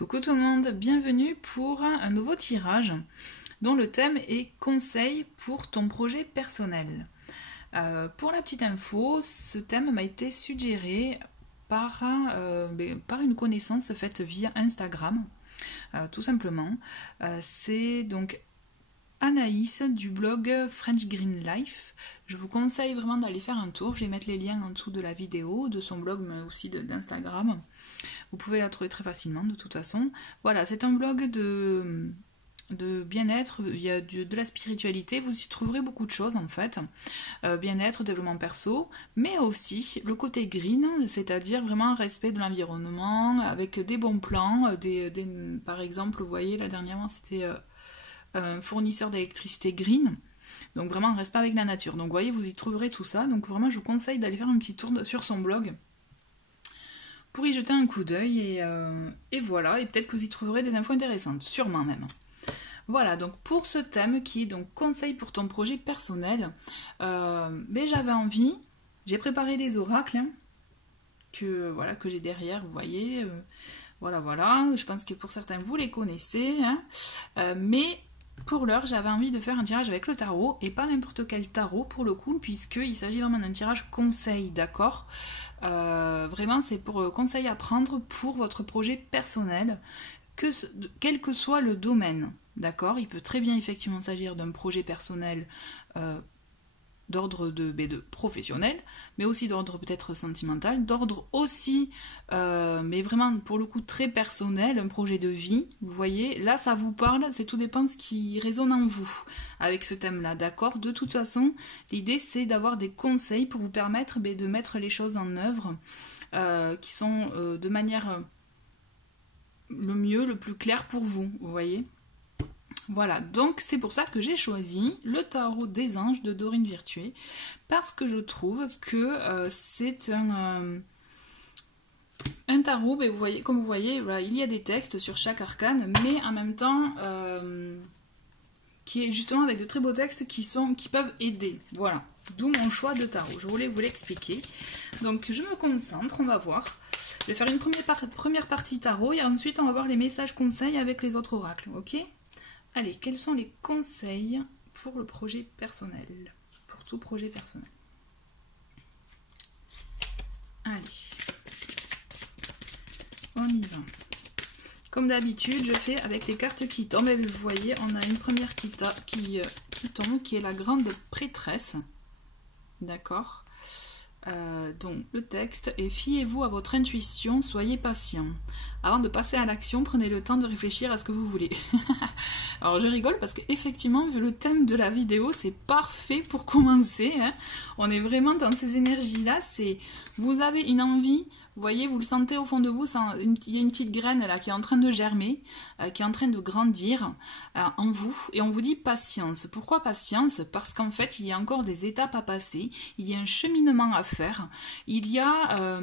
Coucou tout le monde, bienvenue pour un nouveau tirage dont le thème est conseil pour ton projet personnel. Pour la petite info, ce thème m'a été suggéré par une connaissance faite via Instagram, tout simplement. C'est donc Anaïs du blog French Green Life. Je vous conseille vraiment d'aller faire un tour. Je vais mettre les liens en dessous de la vidéo, de son blog mais aussi d'Instagram. Vous pouvez la trouver très facilement de toute façon. Voilà, c'est un blog de bien-être, il y a de la spiritualité, vous y trouverez beaucoup de choses en fait. Bien-être, développement perso, mais aussi le côté green, c'est-à-dire vraiment un respect de l'environnement, avec des bons plans, par exemple, vous voyez, là dernièrement c'était un fournisseur d'électricité green, donc vraiment un respect avec la nature. Donc vous voyez, vous y trouverez tout ça, donc vraiment je vous conseille d'aller faire un petit tour sur son blog pour y jeter un coup d'œil et voilà, et peut-être que vous y trouverez des infos intéressantes, sûrement même. Voilà, donc pour ce thème qui est donc conseil pour ton projet personnel, mais j'avais envie, j'ai préparé des oracles que j'ai derrière, vous voyez, voilà, je pense que pour certains vous les connaissez, mais pour l'heure j'avais envie de faire un tirage avec le tarot, et pas n'importe quel tarot pour le coup, puisqu'il s'agit vraiment d'un tirage conseil, d'accord ? Vraiment c'est pour conseil à prendre pour votre projet personnel, quel que soit le domaine, d'accord ? Il peut très bien effectivement s'agir d'un projet personnel d'ordre de professionnel, mais aussi d'ordre peut-être sentimental, d'ordre aussi, mais vraiment pour le coup très personnel, un projet de vie, vous voyez, là ça vous parle, c'est tout dépend de ce qui résonne en vous avec ce thème-là, d'accord ? De toute façon, l'idée c'est d'avoir des conseils pour vous permettre de mettre les choses en œuvre, qui sont de manière le mieux, le plus clair pour vous, vous voyez ? Voilà, donc c'est pour ça que j'ai choisi le tarot des anges de Dorine Virtué, parce que je trouve que c'est un tarot, vous voyez, comme vous voyez, voilà, il y a des textes sur chaque arcane, mais en même temps, qui est justement avec de très beaux textes qui peuvent aider. Voilà, d'où mon choix de tarot, je voulais vous l'expliquer. Donc je me concentre, on va voir. Je vais faire une première partie tarot, et ensuite on va voir les messages conseils avec les autres oracles, ok ? Allez, quels sont les conseils pour le projet personnel, pour tout projet personnel? Allez, on y va. Comme d'habitude, je fais avec les cartes qui tombent. Et vous voyez, on a une première qui tombe, qui est la grande prêtresse. D'accord ? Donc le texte est: fiez-vous à votre intuition, soyez patient. Avant de passer à l'action, prenez le temps de réfléchir à ce que vous voulez. Alors je rigole parce qu'effectivement, vu le thème de la vidéo, c'est parfait pour commencer. On est vraiment dans ces énergies-là. Vous avez une envie, vous voyez, vous le sentez au fond de vous, il y a une petite graine là qui est en train de germer, qui est en train de grandir en vous, et on vous dit patience. Pourquoi patience? Parce qu'en fait, il y a encore des étapes à passer, il y a un cheminement à faire, il y a...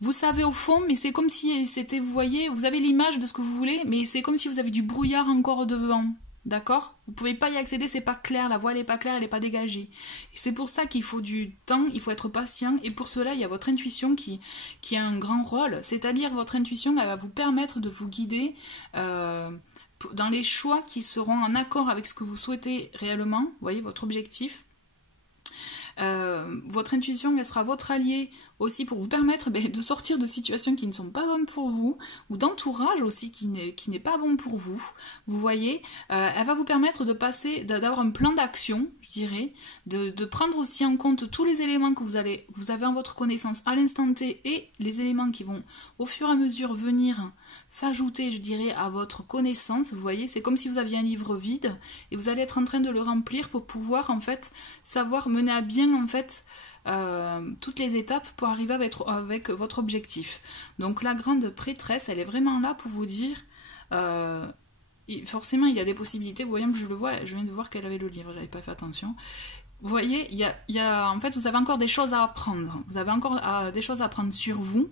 vous savez au fond, mais c'est comme si c'était, vous voyez, vous avez l'image de ce que vous voulez, mais c'est comme si vous avez du brouillard encore devant. D'accord ? Vous ne pouvez pas y accéder, c'est pas clair, la voie elle n'est pas claire, elle n'est pas dégagée. Et c'est pour ça qu'il faut du temps, il faut être patient, et pour cela il y a votre intuition qui a un grand rôle, c'est-à-dire votre intuition elle va vous permettre de vous guider dans les choix qui seront en accord avec ce que vous souhaitez réellement, vous voyez, votre objectif. Votre intuition elle sera votre allié aussi pour vous permettre de sortir de situations qui ne sont pas bonnes pour vous, ou d'entourage aussi qui n'est pas bon pour vous. Vous voyez, elle va vous permettre d'avoir un plan d'action, je dirais, de prendre aussi en compte tous les éléments que vous avez en votre connaissance à l'instant T, et les éléments qui vont au fur et à mesure venir s'ajouter, je dirais, à votre connaissance. Vous voyez, c'est comme si vous aviez un livre vide et vous allez être en train de le remplir pour pouvoir en fait savoir mener à bien en fait toutes les étapes pour arriver avec votre objectif. Donc la grande prêtresse, elle est vraiment là pour vous dire forcément il y a des possibilités. Vous voyez, je viens de voir qu'elle avait le livre, j'avais pas fait attention. Vous voyez, en fait vous avez encore des choses à apprendre, vous avez encore des choses à apprendre sur vous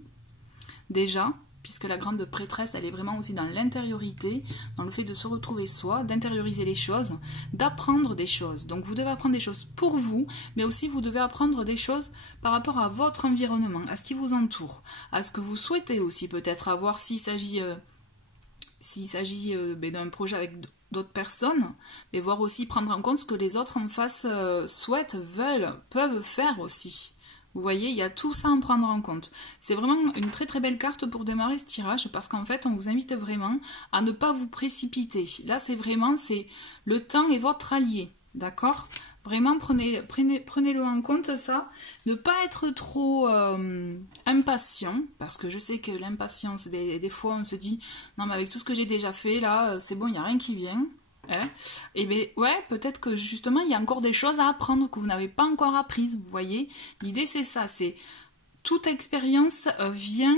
déjà, puisque la grande prêtresse, elle est vraiment aussi dans l'intériorité, dans le fait de se retrouver soi, d'intérioriser les choses, d'apprendre des choses. Donc vous devez apprendre des choses pour vous, mais aussi vous devez apprendre des choses par rapport à votre environnement, à ce qui vous entoure, à ce que vous souhaitez aussi peut-être avoir s'il s'agit s'il s'agit d'un projet avec d'autres personnes, mais voir aussi prendre en compte ce que les autres en face souhaitent, veulent, peuvent faire aussi. Vous voyez, il y a tout ça à prendre en compte. C'est vraiment une très très belle carte pour démarrer ce tirage parce qu'en fait, on vous invite vraiment à ne pas vous précipiter. Là, c'est le temps est votre allié, d'accord? Vraiment, prenez-le en compte ça. Ne pas être trop impatient, parce que je sais que l'impatience, des fois, on se dit, non mais avec tout ce que j'ai déjà fait, là, c'est bon, il n'y a rien qui vient. Hein, et bien ouais, peut-être que justement il y a encore des choses à apprendre que vous n'avez pas encore apprises, vous voyez. L'idée c'est ça, c'est toute expérience vient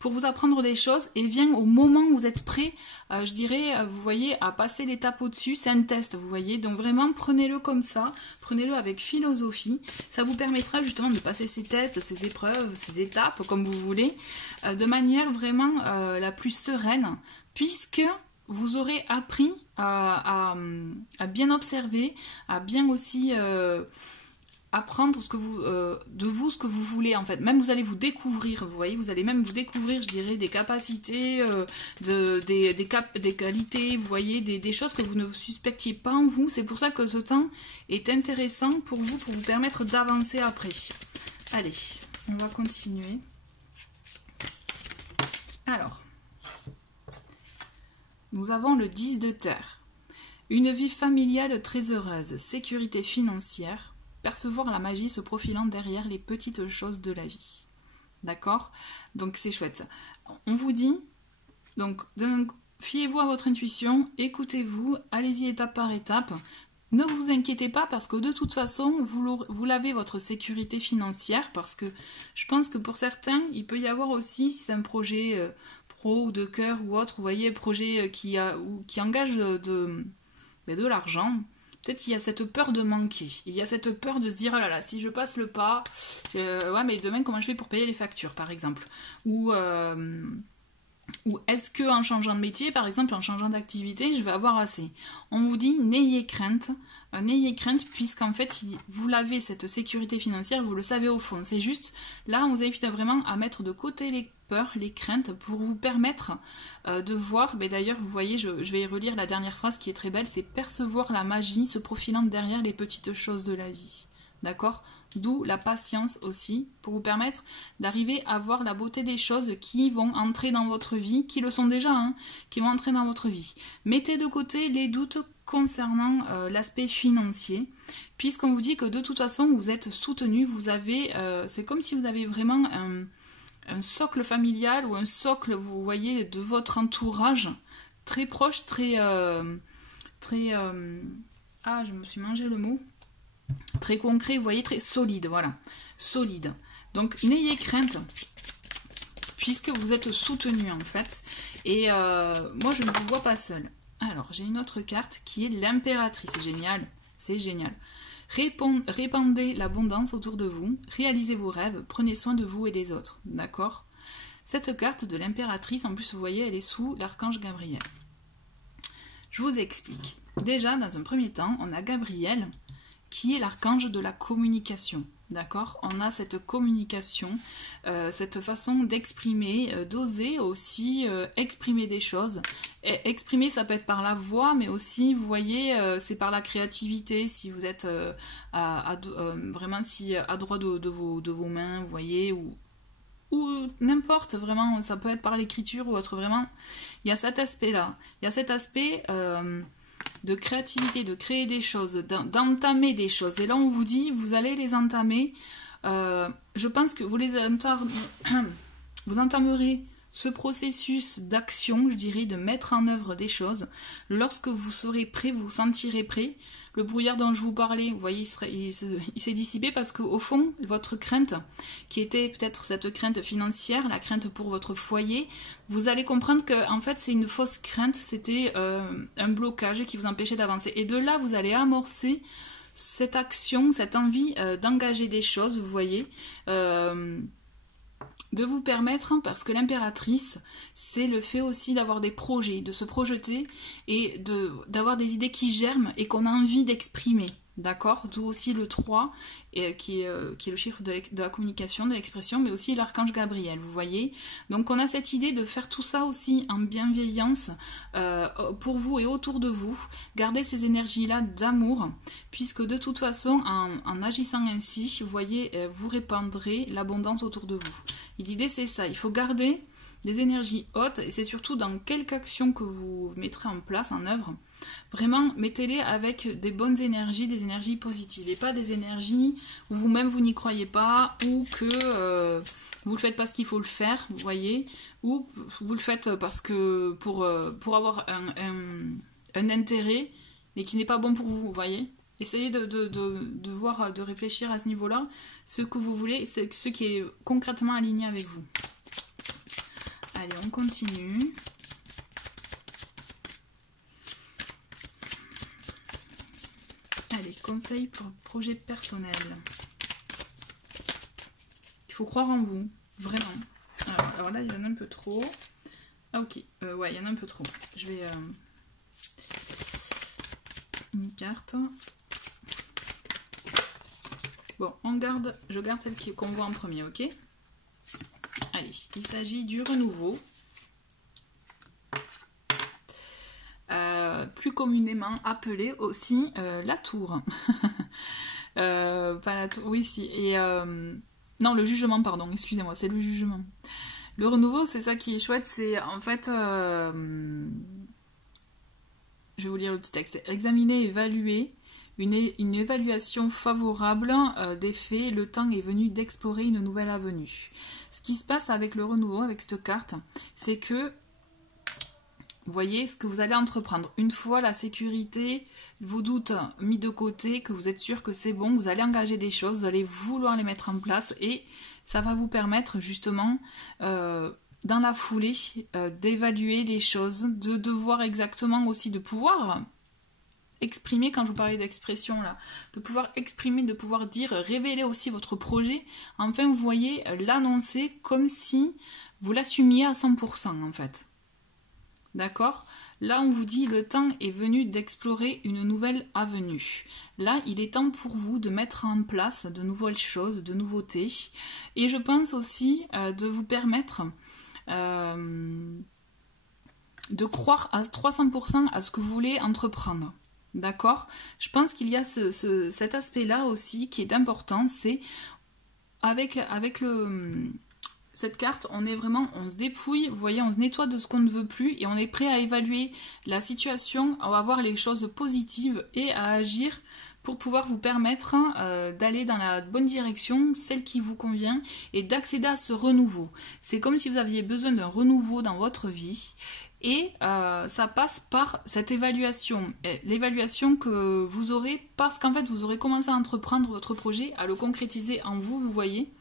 pour vous apprendre des choses et vient au moment où vous êtes prêt, je dirais, vous voyez, à passer l'étape au-dessus. C'est un test, vous voyez, donc vraiment prenez-le comme ça, prenez-le avec philosophie. Ça vous permettra justement de passer ces tests, ces épreuves, ces étapes, comme vous voulez, de manière vraiment la plus sereine, puisque vous aurez appris à bien observer, à bien aussi apprendre de vous ce que vous voulez en fait. Même vous allez vous découvrir, vous voyez, vous allez même vous découvrir, je dirais, des capacités, des qualités, vous voyez, des choses que vous ne suspectiez pas en vous. C'est pour ça que ce temps est intéressant pour vous permettre d'avancer après. Allez, on va continuer. Alors, nous avons le 10 de terre. Une vie familiale très heureuse, sécurité financière, percevoir la magie se profilant derrière les petites choses de la vie. D'accord? Donc c'est chouette ça. On vous dit, donc fiez-vous à votre intuition, écoutez-vous, allez-y étape par étape. Ne vous inquiétez pas parce que de toute façon, vous l'avez votre sécurité financière, parce que je pense que pour certains, il peut y avoir aussi, si c'est un projet pro ou de cœur ou autre, vous voyez, projet qui engage de l'argent, peut-être qu'il y a cette peur de manquer, il y a cette peur de se dire, oh là là, si je passe le pas, ouais mais demain comment je fais pour payer les factures par exemple, ou est-ce que en changeant de métier, par exemple en changeant d'activité, je vais avoir assez. On vous dit, n'ayez crainte puisqu'en fait vous l'avez cette sécurité financière, vous le savez au fond, c'est juste, là on vous invite vraiment à mettre de côté les peurs, les craintes pour vous permettre de voir, mais d'ailleurs vous voyez, je vais relire la dernière phrase qui est très belle, c'est percevoir la magie se profilant derrière les petites choses de la vie, d'accord ? D'où la patience aussi, pour vous permettre d'arriver à voir la beauté des choses qui vont entrer dans votre vie, qui le sont déjà, hein, qui vont entrer dans votre vie. Mettez de côté les doutes concernant l'aspect financier, puisqu'on vous dit que de toute façon vous êtes soutenu, vous avez, c'est comme si vous avez vraiment un socle familial ou un socle, vous voyez, de votre entourage très proche, très je me suis mangé le mot. Très concret, vous voyez, très solide, voilà, solide. Donc n'ayez crainte, puisque vous êtes soutenu en fait. Et moi je ne vous vois pas seul. Alors j'ai une autre carte qui est l'impératrice, c'est génial, c'est génial. Répandez l'abondance autour de vous, réalisez vos rêves, prenez soin de vous et des autres, d'accord? Cette carte de l'impératrice, en plus vous voyez, elle est sous l'archange Gabriel. Je vous explique. Déjà, dans un premier temps, on a Gabriel, qui est l'archange de la communication, d'accord? On a cette communication, cette façon d'exprimer, d'oser aussi exprimer des choses. Et exprimer, ça peut être par la voix, mais aussi, vous voyez, c'est par la créativité, si vous êtes vraiment si à droit de vos mains, vous voyez, ou n'importe, vraiment, ça peut être par l'écriture ou autre, vraiment, il y a cet aspect-là. Il y a cet aspect de créativité, de créer des choses, d'entamer des choses. Et là, on vous dit, vous allez les entamer. Je pense que vous entamerez ce processus d'action, je dirais, de mettre en œuvre des choses. Lorsque vous serez prêt, vous vous sentirez prêt. Le brouillard dont je vous parlais, vous voyez, il s'est dissipé parce qu'au fond, votre crainte, qui était peut-être cette crainte financière, la crainte pour votre foyer, vous allez comprendre que en fait c'est une fausse crainte, c'était un blocage qui vous empêchait d'avancer. Et de là, vous allez amorcer cette action, cette envie d'engager des choses, vous voyez, de vous permettre, parce que l'impératrice, c'est le fait aussi d'avoir des projets, de se projeter et d'avoir des idées qui germent et qu'on a envie d'exprimer. D'accord, d'où aussi le 3, qui est le chiffre de la communication, de l'expression, mais aussi l'archange Gabriel, vous voyez. Donc on a cette idée de faire tout ça aussi en bienveillance pour vous et autour de vous. Gardez ces énergies-là d'amour, puisque de toute façon, en agissant ainsi, vous voyez, vous répandrez l'abondance autour de vous. Et l'idée c'est ça, il faut garder des énergies hautes, et c'est surtout dans quelque action que vous mettrez en place, en œuvre. Vraiment, mettez-les avec des bonnes énergies, des énergies positives, et pas des énergies où vous-même vous n'y croyez pas, ou que vous le faites parce qu'il faut le faire, vous voyez, ou vous le faites parce que pour avoir un intérêt, mais qui n'est pas bon pour vous, vous voyez. Essayez de voir, de réfléchir à ce niveau-là, ce que vous voulez, ce qui est concrètement aligné avec vous. Allez, on continue. Allez, conseil pour projet personnel. Il faut croire en vous, vraiment. Alors là, il y en a un peu trop. Ah ok, ouais, il y en a un peu trop. Je vais... une carte. Bon, je garde celle qu'on voit en premier, ok? Allez, il s'agit du renouveau. Plus communément appelé aussi la tour. Pas la tour, oui, si. Et non, le jugement, pardon, excusez-moi, c'est le jugement. Le renouveau, c'est ça qui est chouette, c'est en fait... je vais vous lire le petit texte. Examiner, évaluer. Une évaluation favorable des faits, le temps est venu d'explorer une nouvelle avenue. Ce qui se passe avec le renouveau, avec cette carte, c'est que vous voyez ce que vous allez entreprendre. Une fois la sécurité, vos doutes mis de côté, que vous êtes sûr que c'est bon, vous allez engager des choses, vous allez vouloir les mettre en place et ça va vous permettre justement dans la foulée d'évaluer les choses, de voir exactement aussi, de pouvoir exprimer, quand je vous parlais d'expression là, de pouvoir exprimer, de pouvoir dire, révéler aussi votre projet, enfin vous voyez, l'annoncer comme si vous l'assumiez à 100% en fait. D'accord? Là on vous dit, le temps est venu d'explorer une nouvelle avenue. Là il est temps pour vous de mettre en place de nouvelles choses, de nouveautés, et je pense aussi de vous permettre de croire à 300% à ce que vous voulez entreprendre. D'accord? Je pense qu'il y a cet aspect-là aussi qui est important, c'est avec cette carte, on est vraiment, on se dépouille, vous voyez, on se nettoie de ce qu'on ne veut plus et on est prêt à évaluer la situation, à voir les choses positives et à agir pour pouvoir vous permettre d'aller dans la bonne direction, celle qui vous convient, et d'accéder à ce renouveau. C'est comme si vous aviez besoin d'un renouveau dans votre vie. Et ça passe par cette évaluation, l'évaluation que vous aurez parce qu'en fait vous aurez commencé à entreprendre votre projet, à le concrétiser en vous, vous voyez.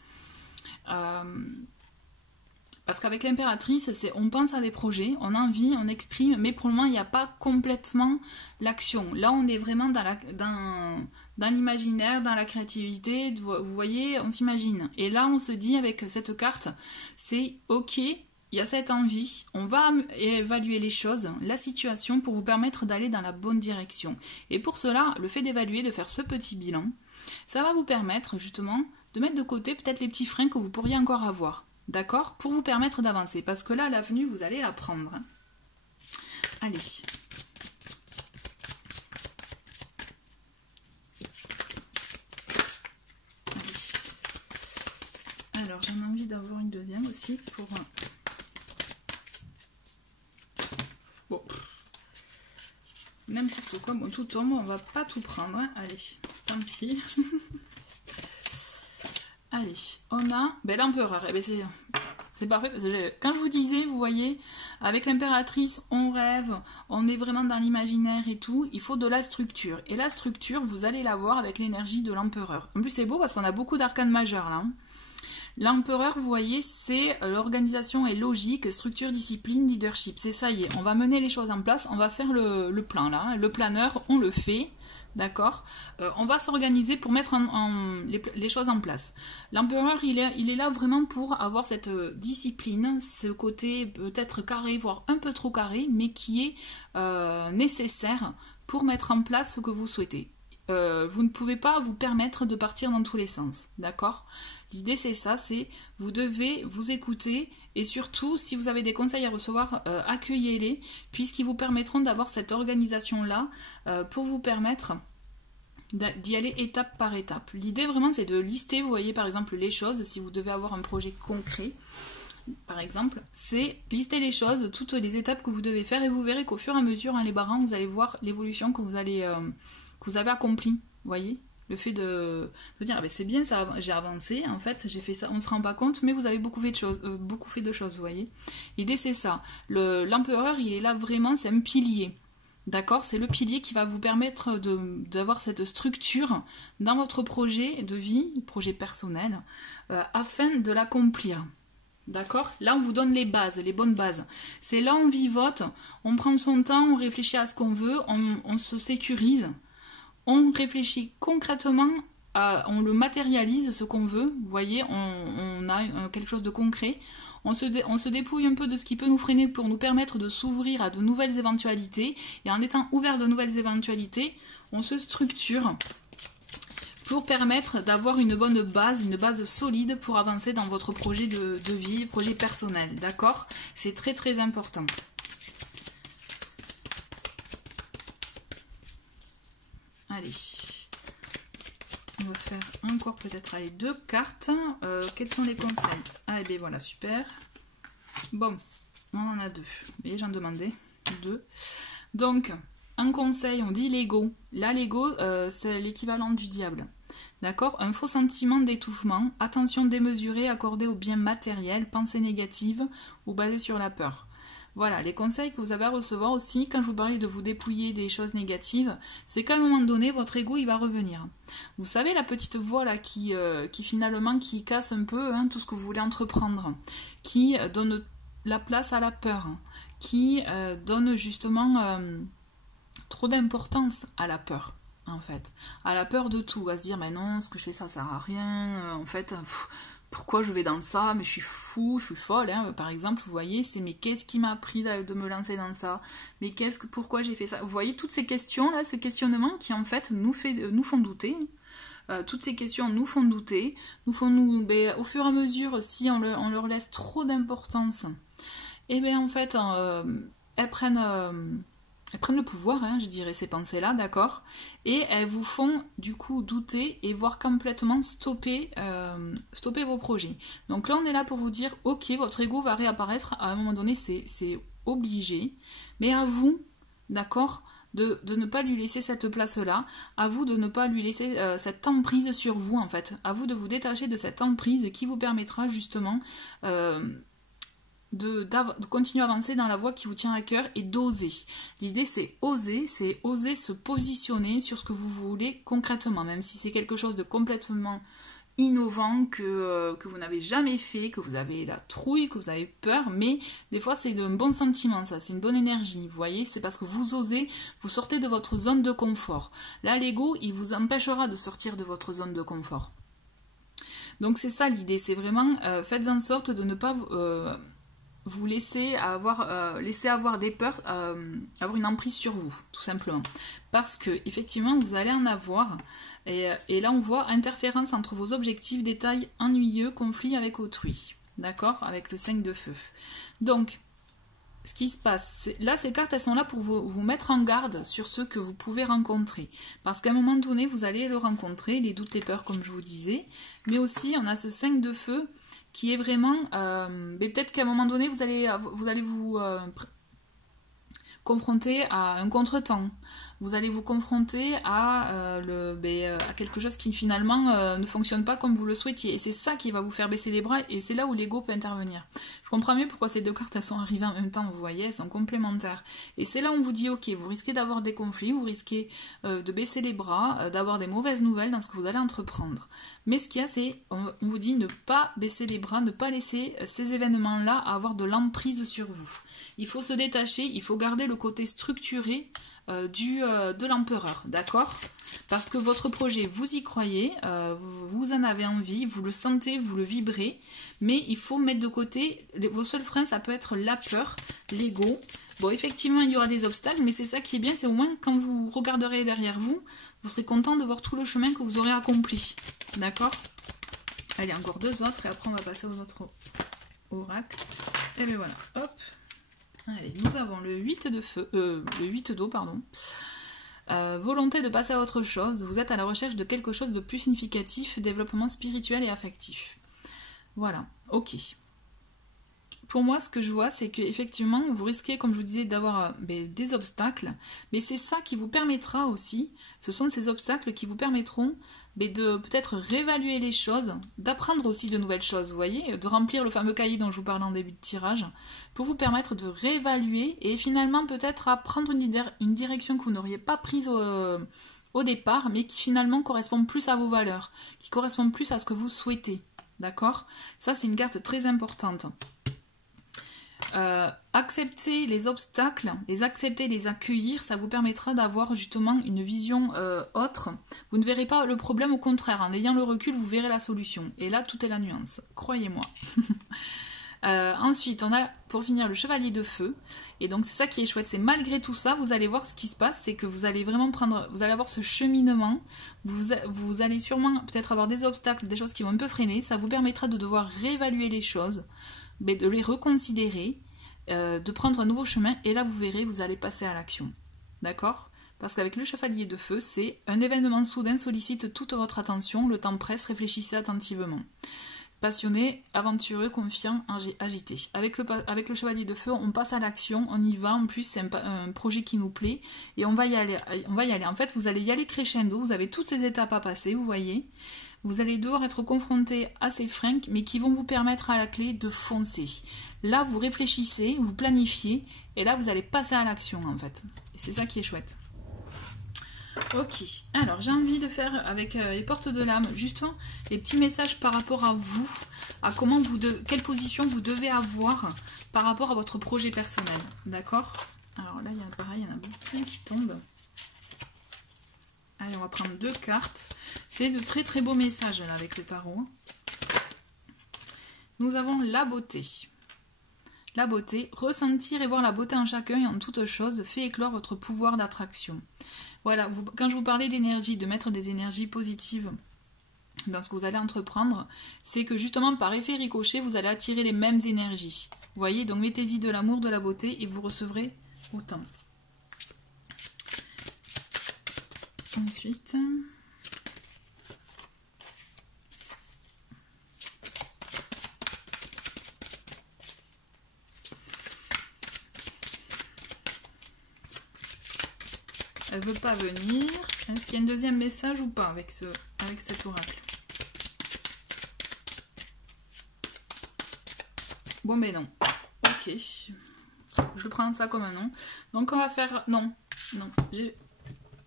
Parce qu'avec l'impératrice, on pense à des projets, on a envie, on exprime, mais pour le moment il n'y a pas complètement l'action. Là on est vraiment dans l'imaginaire, dans la créativité, vous voyez, on s'imagine. Et là on se dit avec cette carte, c'est ok. Il y a cette envie, on va évaluer les choses, la situation pour vous permettre d'aller dans la bonne direction. Et pour cela, le fait d'évaluer, de faire ce petit bilan, ça va vous permettre justement de mettre de côté peut-être les petits freins que vous pourriez encore avoir. D'accord? Pour vous permettre d'avancer. Parce que là, l'avenue, vous allez la prendre. Allez. Alors, j'en ai envie d'avoir une deuxième aussi pour... Bon, n'importe quoi, bon, tout tombe, on va pas tout prendre, hein. Allez, tant pis. Allez, on a l'empereur, eh ben c'est parfait, parce que quand je vous disais, vous voyez, avec l'impératrice, on rêve, on est vraiment dans l'imaginaire et tout, il faut de la structure. Et la structure, vous allez la voir avec l'énergie de l'empereur. En plus, c'est beau parce qu'on a beaucoup d'arcanes majeurs là, hein. L'empereur, vous voyez, c'est l'organisation est logique, structure, discipline, leadership. C'est ça y est, on va mener les choses en place, on va faire le plan là, hein. Le planeur, on le fait, d'accord? On va s'organiser pour mettre les choses en place. L'empereur, il est là vraiment pour avoir cette discipline, ce côté peut-être carré, voire un peu trop carré, mais qui est nécessaire pour mettre en place ce que vous souhaitez. vous ne pouvez pas vous permettre de partir dans tous les sens, d'accord? L'idée c'est ça, c'est vous devez vous écouter et surtout si vous avez des conseils à recevoir, accueillez-les puisqu'ils vous permettront d'avoir cette organisation-là pour vous permettre d'y aller étape par étape. L'idée vraiment c'est de lister, vous voyez par exemple les choses, si vous devez avoir un projet concret, par exemple, c'est lister les choses, toutes les étapes que vous devez faire et vous verrez qu'au fur et à mesure, en les barrant, vous allez voir l'évolution que vous avez accomplie, vous voyez, le fait de dire ah ben c'est bien, ça, j'ai avancé, en fait j'ai fait ça, on se rend pas compte, mais vous avez beaucoup fait de choses, vous voyez. L'idée c'est ça, l'empereur il est là vraiment, c'est un pilier. D'accord, c'est le pilier qui va vous permettre d'avoir cette structure dans votre projet de vie, projet personnel, afin de l'accomplir. D'accord? Là, on vous donne les bases, les bonnes bases. C'est là on vivote, on prend son temps, on réfléchit à ce qu'on veut, on se sécurise, on réfléchit concrètement, on le matérialise ce qu'on veut. Vous voyez, on a quelque chose de concret. On se dépouille un peu de ce qui peut nous freiner pour nous permettre de s'ouvrir à de nouvelles éventualités. Et en étant ouvert de nouvelles éventualités, on se structure pour permettre d'avoir une bonne base, une base solide pour avancer dans votre projet de vie, projet personnel. D'accord? C'est très très important. Allez. On va faire encore peut-être 2 cartes. Quels sont les conseils? Ah, et bien voilà, super. Bon, on en a 2. Et j'en demandais 2. Donc, un conseil, on dit l'ego. Là, l'ego, c'est l'équivalent du diable. D'accord? Un faux sentiment d'étouffement, attention démesurée accordée au bien matériel, pensée négative ou basée sur la peur. Voilà, les conseils que vous avez à recevoir aussi, quand je vous parlais de vous dépouiller des choses négatives, c'est qu'à un moment donné, votre ego, il va revenir. Vous savez, la petite voix là qui finalement, qui casse un peu tout ce que vous voulez entreprendre, qui donne la place à la peur, qui donne justement trop d'importance à la peur. En fait, à la peur de tout, à se dire mais non, ce que je fais ça sert à rien, en fait, pourquoi je vais dans ça, mais je suis fou, je suis folle, par exemple, vous voyez, c'est mais qu'est-ce qui m'a pris de me lancer dans ça, mais pourquoi j'ai fait ça, vous voyez, toutes ces questions-là, ce questionnement qui en fait nous font douter, toutes ces questions nous font douter, au fur et à mesure, si on leur laisse trop d'importance, et bien en fait, elles prennent le pouvoir, je dirais, ces pensées-là, d'accord? Et elles vous font, du coup, douter et voire complètement stopper vos projets. Donc là, on est là pour vous dire, ok, votre ego va réapparaître, à un moment donné, c'est obligé, mais à vous, d'accord, de ne pas lui laisser cette place-là, à vous de ne pas lui laisser cette emprise sur vous, en fait, à vous de vous détacher de cette emprise qui vous permettra, justement, de continuer à avancer dans la voie qui vous tient à cœur et d'oser. L'idée c'est oser se positionner sur ce que vous voulez concrètement, même si c'est quelque chose de complètement innovant que vous n'avez jamais fait, que vous avez la trouille, que vous avez peur, mais des fois c'est un bon sentiment, ça, c'est une bonne énergie, vous voyez, c'est parce que vous osez, vous sortez de votre zone de confort. Là, l'ego, il vous empêchera de sortir de votre zone de confort. Donc c'est ça l'idée, c'est vraiment, faites en sorte de ne pas vous laisser avoir des peurs, avoir une emprise sur vous, tout simplement. Parce que effectivement, vous allez en avoir. Et là, on voit interférence entre vos objectifs, détails ennuyeux, conflit avec autrui. D'accord? Avec le 5 de feu. Donc, ce qui se passe, là, ces cartes, elles sont là pour vous mettre en garde sur ce que vous pouvez rencontrer. Parce qu'à un moment donné, vous allez le rencontrer, les doutes, les peurs, comme je vous disais. Mais aussi, on a ce 5 de feu qui est vraiment, mais peut-être qu'à un moment donné, vous allez vous confronter à un contretemps. Vous allez vous confronter à quelque chose qui finalement ne fonctionne pas comme vous le souhaitiez. Et c'est ça qui va vous faire baisser les bras et c'est là où l'ego peut intervenir. Je comprends mieux pourquoi ces 2 cartes elles sont arrivées en même temps, vous voyez, elles sont complémentaires. Et c'est là où on vous dit, ok, vous risquez d'avoir des conflits, vous risquez de baisser les bras, d'avoir des mauvaises nouvelles dans ce que vous allez entreprendre. Mais ce qu'il y a, c'est, on vous dit ne pas baisser les bras, ne pas laisser ces événements-là avoir de l'emprise sur vous. Il faut se détacher, il faut garder le côté structuré de l'empereur, d'accord? Parce que votre projet, vous y croyez, vous en avez envie, vous le sentez, vous le vibrez, mais il faut mettre de côté, vos seuls freins, ça peut être la peur, l'ego. Bon, effectivement, il y aura des obstacles, mais c'est ça qui est bien, c'est au moins quand vous regarderez derrière vous, vous serez content de voir tout le chemin que vous aurez accompli, d'accord? Allez, encore 2 autres, et après on va passer aux autres oracles. Et bien voilà, hop. Allez, nous avons le 8 de feu, le 8 d'eau, pardon. Volonté de passer à autre chose, vous êtes à la recherche de quelque chose de plus significatif, développement spirituel et affectif. Voilà, ok. Pour moi, ce que je vois, c'est qu'effectivement, vous risquez, comme je vous disais, d'avoir des obstacles, mais c'est ça qui vous permettra aussi, ce sont ces obstacles qui vous permettront de peut-être réévaluer les choses, d'apprendre aussi de nouvelles choses, vous voyez, de remplir le fameux cahier dont je vous parlais en début de tirage, pour vous permettre de réévaluer et finalement peut-être à prendre une direction que vous n'auriez pas prise au départ, mais qui finalement correspond plus à vos valeurs, qui correspond plus à ce que vous souhaitez, d'accord? Ça, c'est une carte très importante. Accepter les obstacles, les accepter, les accueillir, ça vous permettra d'avoir justement une vision autre. Vous ne verrez pas le problème, au contraire, en ayant le recul, vous verrez la solution. Et là, tout est la nuance, croyez-moi. Ensuite, on a pour finir le chevalier de feu. Et donc c'est ça qui est chouette, c'est malgré tout ça, vous allez voir ce qui se passe, c'est que vous allez vraiment vous allez avoir ce cheminement, vous allez sûrement peut-être avoir des obstacles, des choses qui vont un peu freiner, ça vous permettra de devoir réévaluer les choses, mais de les reconsidérer, de prendre un nouveau chemin, et là vous verrez, vous allez passer à l'action. D'accord ? Parce qu'avec le chevalier de feu, c'est un événement soudain sollicite toute votre attention, le temps presse, réfléchissez attentivement. Passionné, aventureux, confiant, agité. Avec le chevalier de feu, on passe à l'action, on y va, en plus c'est un projet qui nous plaît, et on va y aller. En fait, vous allez y aller crescendo, vous avez toutes ces étapes à passer, vous voyez. Vous allez devoir être confronté à ces freins, mais qui vont vous permettre à la clé de foncer. Là, vous réfléchissez, vous planifiez, et là, vous allez passer à l'action, en fait. Et c'est ça qui est chouette. Ok, alors j'ai envie de faire avec les portes de l'âme, justement, les petits messages par rapport à vous, à quelle position vous devez avoir par rapport à votre projet personnel, d'accord? Alors là, il y a pareil, il y en a plein qui tombent. Allez, on va prendre 2 cartes. C'est de très très beaux messages là avec le tarot. Nous avons la beauté. La beauté, ressentir et voir la beauté en chacun et en toute chose fait éclore votre pouvoir d'attraction. Voilà, quand je vous parlais d'énergie, de mettre des énergies positives dans ce que vous allez entreprendre, c'est que justement par effet ricochet, vous allez attirer les mêmes énergies. Vous voyez, donc mettez-y de l'amour, de la beauté et vous recevrez autant. Ensuite... Elle ne veut pas venir. Est-ce qu'il y a un deuxième message ou pas avec cet oracle? Bon, mais non. Ok. Je prends ça comme un non. Donc, on va faire... Non. J'ai...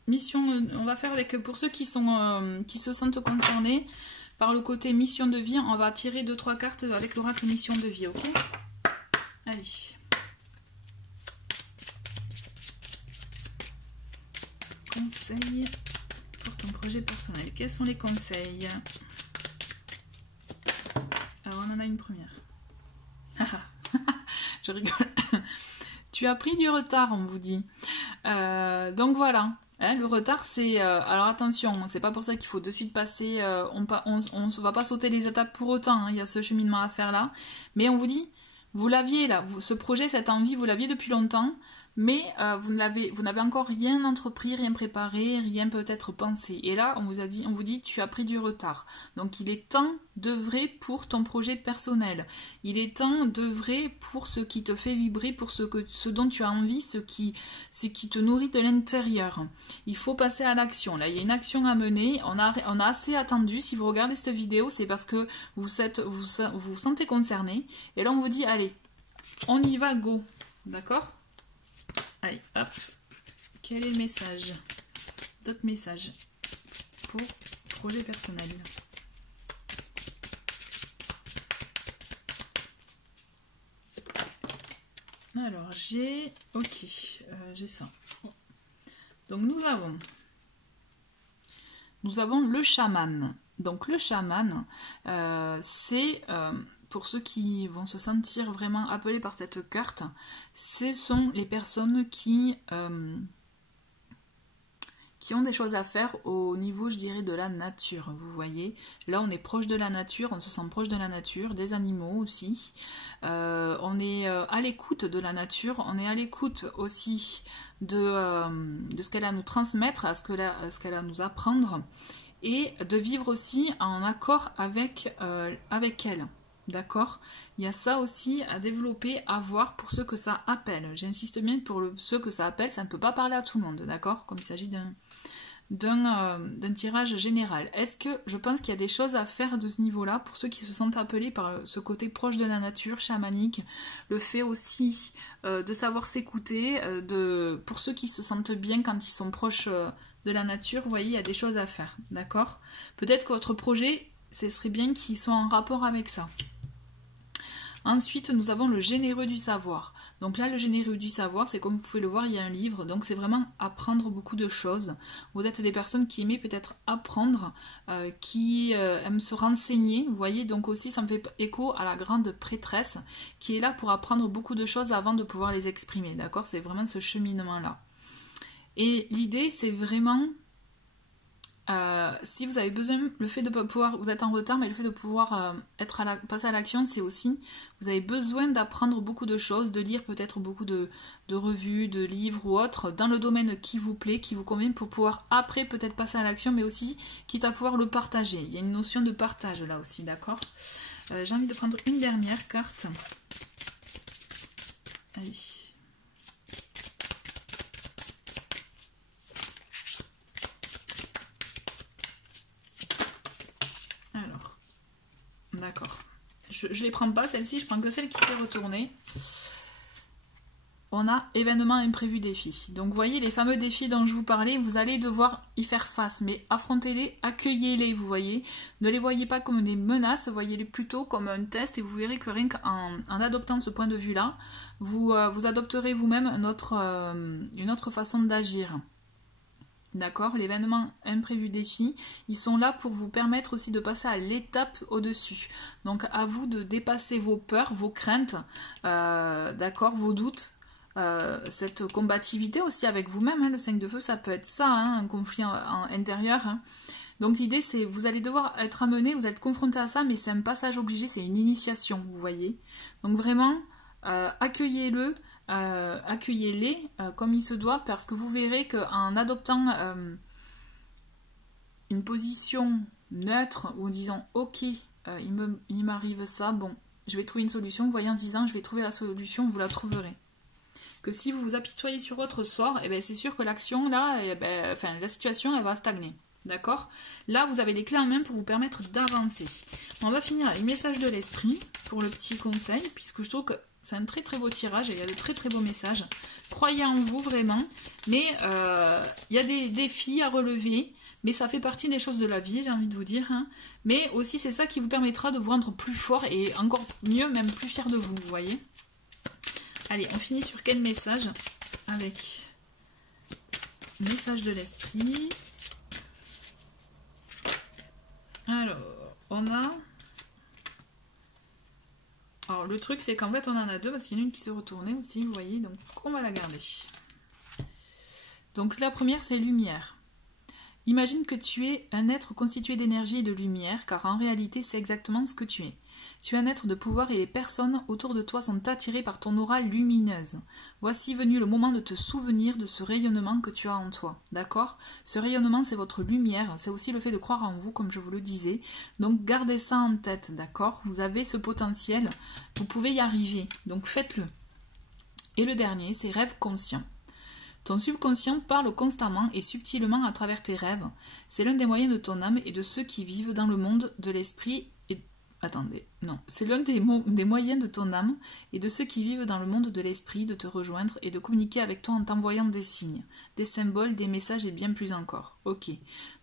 Mission... On va faire avec... Pour ceux qui se sentent concernés par le côté mission de vie, on va tirer 2-3 cartes avec l'oracle mission de vie, ok? Allez. Conseils pour ton projet personnel. Quels sont les conseils? Alors, on en a une première. Je rigole. Tu as pris du retard, on vous dit. Donc voilà. Hein, le retard, c'est... alors attention, c'est pas pour ça qu'il faut de suite passer... on ne va pas sauter les étapes pour autant. Hein, il y a ce cheminement à faire là. Mais on vous dit, vous l'aviez là. Ce projet, cette envie, vous l'aviez depuis longtemps. Mais vous n'avez encore rien entrepris, rien préparé, rien peut-être pensé. Et là, on vous dit, tu as pris du retard. Donc il est temps d'œuvrer pour ton projet personnel. Il est temps d'œuvrer pour ce qui te fait vibrer, pour ce dont tu as envie, ce qui te nourrit de l'intérieur. Il faut passer à l'action. Là, il y a une action à mener. On a assez attendu. Si vous regardez cette vidéo, c'est parce que vous vous sentez concerné. Et là, on vous dit, allez, on y va, go. D'accord ? Allez, hop. Quel est le message? D'autres messages pour projet personnel. Alors, j'ai... Ok, j'ai ça. Donc nous avons le chaman. Donc le chaman, c'est, pour ceux qui vont se sentir vraiment appelés par cette carte, ce sont les personnes qui ont des choses à faire au niveau, je dirais, de la nature. Vous voyez, là on est proche de la nature, on se sent proche de la nature, des animaux aussi. On est à l'écoute de la nature, on est à l'écoute aussi de ce qu'elle a à nous transmettre, à ce qu'elle a à nous apprendre, et de vivre aussi en accord avec elle. D'accord? Il y a ça aussi à développer, à voir pour ceux que ça appelle. J'insiste bien pour ceux que ça appelle, ça ne peut pas parler à tout le monde, d'accord? Comme il s'agit d'un tirage général. Est-ce que je pense qu'il y a des choses à faire de ce niveau-là pour ceux qui se sentent appelés par ce côté proche de la nature, chamanique, le fait aussi de savoir s'écouter, pour ceux qui se sentent bien quand ils sont proches de la nature, vous voyez, il y a des choses à faire, d'accord? Peut-être que votre projet, ce serait bien qu'ils soient en rapport avec ça. Ensuite, nous avons le généreux du savoir. Donc là, le généreux du savoir, c'est comme vous pouvez le voir, il y a un livre. Donc c'est vraiment apprendre beaucoup de choses. Vous êtes des personnes qui aiment peut-être apprendre, qui aiment se renseigner. Vous voyez, donc aussi, ça me fait écho à la grande prêtresse qui est là pour apprendre beaucoup de choses avant de pouvoir les exprimer. D'accord? C'est vraiment ce cheminement-là. Et l'idée, c'est vraiment... si vous avez besoin, le fait de pouvoir, vous êtes en retard, mais le fait de pouvoir passer à l'action, c'est aussi, vous avez besoin d'apprendre beaucoup de choses, de lire peut-être beaucoup de revues, de livres ou autres, dans le domaine qui vous plaît, qui vous convient, pour pouvoir après peut-être passer à l'action, mais aussi, quitte à pouvoir le partager. Il y a une notion de partage là aussi, d'accord? J'ai envie de prendre une dernière carte. Allez. D'accord. Je ne les prends pas, celle-ci, je prends que celle qui s'est retournée. On a événement imprévu défi. Donc vous voyez les fameux défis dont je vous parlais, vous allez devoir y faire face, mais affrontez-les, accueillez-les, vous voyez. Ne les voyez pas comme des menaces, voyez-les plutôt comme un test, et vous verrez que rien qu'en adoptant ce point de vue-là, vous adopterez vous-même une autre façon d'agir. D'accord? L'événement imprévu défi, ils sont là pour vous permettre aussi de passer à l'étape au-dessus. Donc à vous de dépasser vos peurs, vos craintes, d'accord, vos doutes, cette combativité aussi avec vous-même. Hein, le 5 de feu, ça peut être ça, hein, un conflit intérieur. Hein. Donc l'idée, c'est vous allez devoir être amené, vous êtes confronté à ça, mais c'est un passage obligé, c'est une initiation, vous voyez. Donc vraiment, accueillez-le. Accueillez-les comme il se doit, parce que vous verrez qu'en adoptant une position neutre ou en disant ok, il m'arrive ça, bon, je vais trouver une solution, vous voyez, en disant je vais trouver la solution, vous la trouverez. Que si vous vous apitoyez sur votre sort, eh ben, c'est sûr que l'action là, la situation elle va stagner. D'accord? Là, vous avez les clés en main pour vous permettre d'avancer. On va finir avec le message de l'esprit pour le petit conseil, puisque je trouve que c'est un très très beau tirage et il y a de très très beaux messages. Croyez en vous vraiment, mais il y a des défis à relever, mais ça fait partie des choses de la vie, j'ai envie de vous dire. Hein. Mais aussi c'est ça qui vous permettra de vous rendre plus fort et encore mieux, même plus fier de vous, vous voyez. Allez, on finit sur quel message? Avec message de l'esprit. Alors, on a... Alors le truc c'est qu'en fait on en a deux parce qu'il y en a une qui s'est retournée aussi, vous voyez, donc on va la garder. Donc la première c'est lumière. Imagine que tu es un être constitué d'énergie et de lumière, car en réalité c'est exactement ce que tu es. Tu es un être de pouvoir et les personnes autour de toi sont attirées par ton aura lumineuse. Voici venu le moment de te souvenir de ce rayonnement que tu as en toi, d'accord? Ce rayonnement c'est votre lumière, c'est aussi le fait de croire en vous comme je vous le disais. Donc gardez ça en tête, d'accord? Vous avez ce potentiel, vous pouvez y arriver, donc faites-le. Et le dernier c'est rêve conscient. Ton subconscient parle constamment et subtilement à travers tes rêves. C'est l'un des moyens de ton âme et de ceux qui vivent dans le monde de l'esprit. Attendez, non. C'est l'un des moyens de ton âme et de ceux qui vivent dans le monde de l'esprit de te rejoindre et de communiquer avec toi en t'envoyant des signes, des symboles, des messages et bien plus encore. Ok.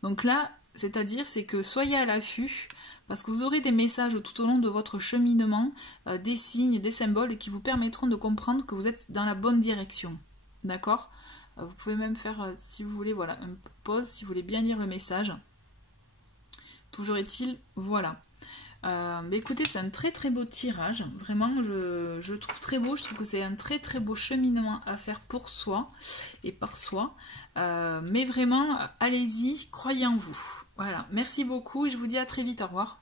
Donc là, c'est-à-dire, c'est que soyez à l'affût parce que vous aurez des messages tout au long de votre cheminement, des signes, des symboles qui vous permettront de comprendre que vous êtes dans la bonne direction. D'accord? Vous pouvez même faire, si vous voulez, voilà, une pause, si vous voulez bien lire le message. Toujours est-il, voilà. Mais écoutez, c'est un très très beau tirage. Vraiment, je le trouve très beau. Je trouve que c'est un très très beau cheminement à faire pour soi et par soi. Mais vraiment, allez-y, croyez en vous. Voilà, merci beaucoup et je vous dis à très vite. Au revoir.